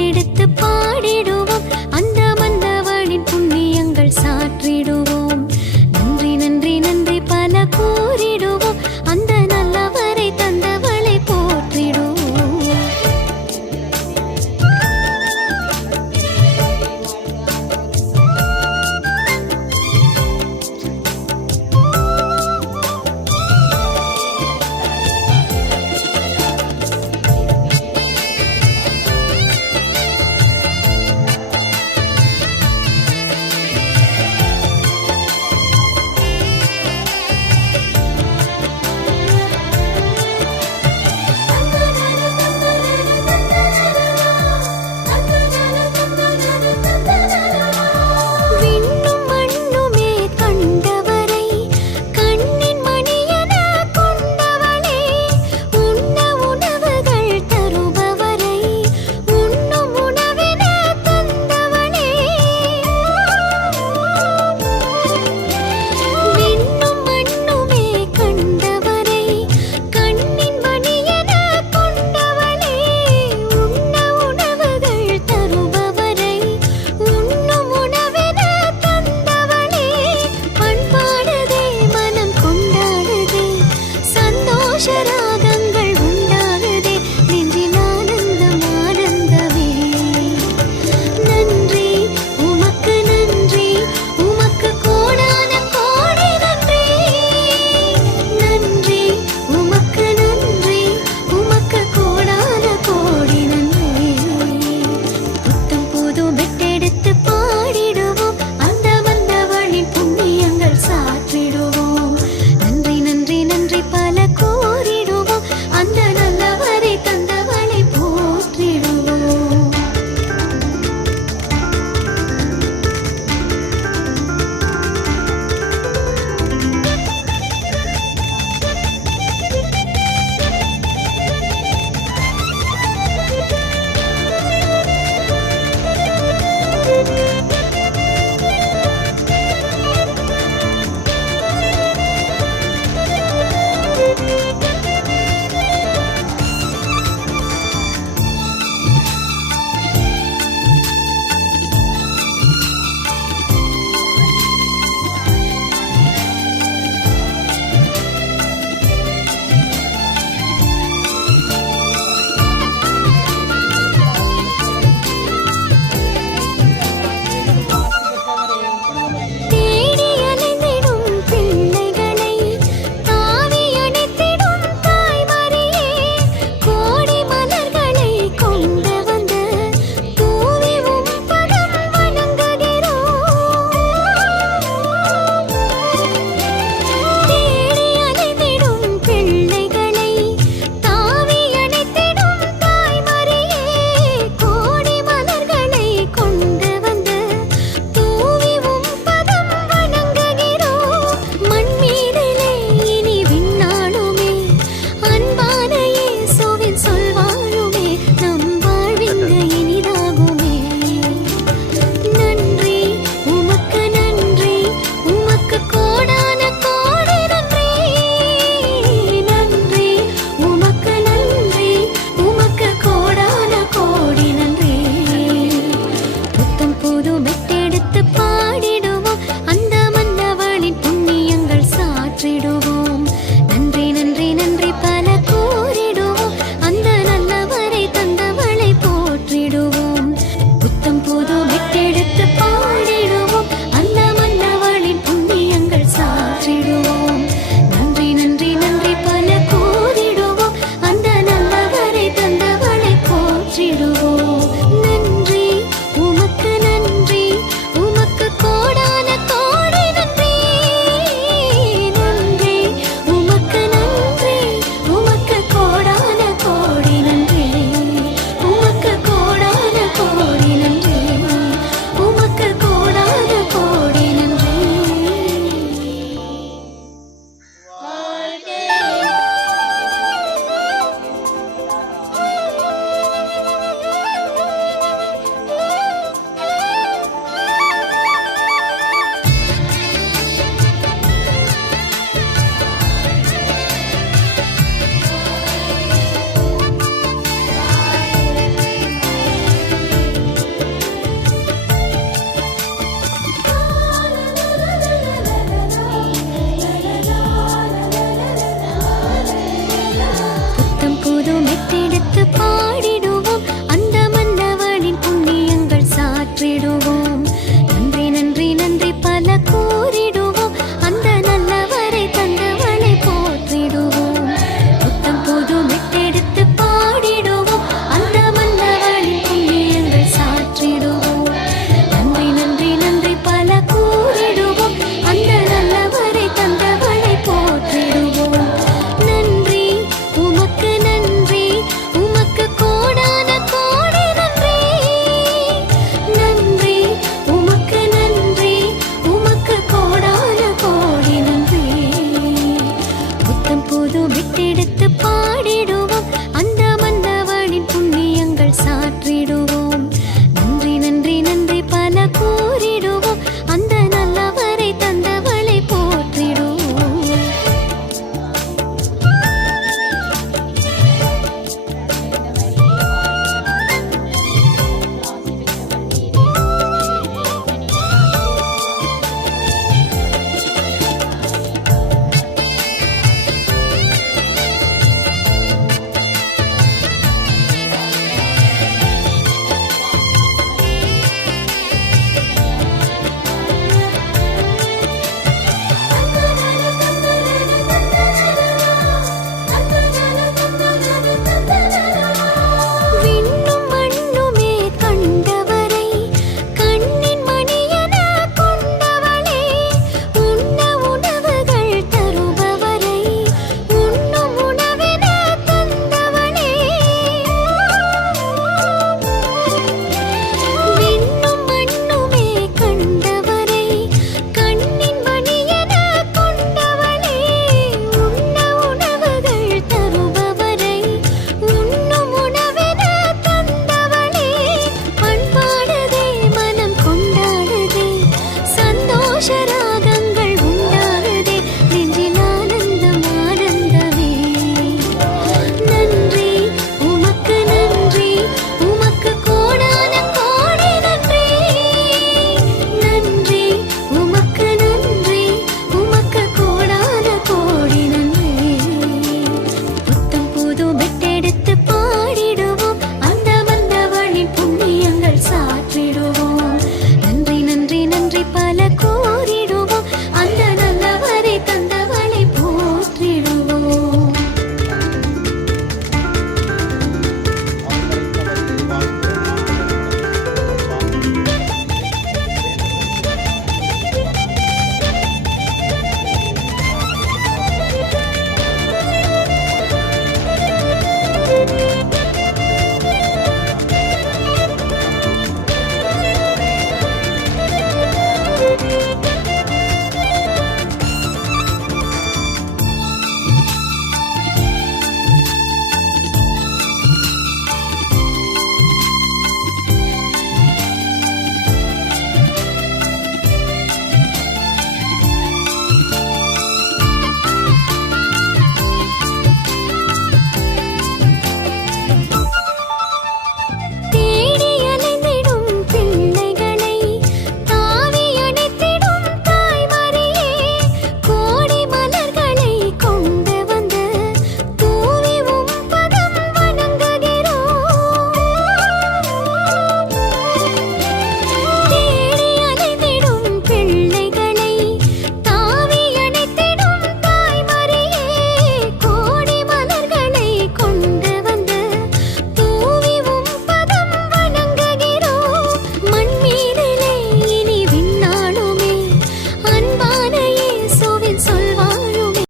எடுத்து பாடி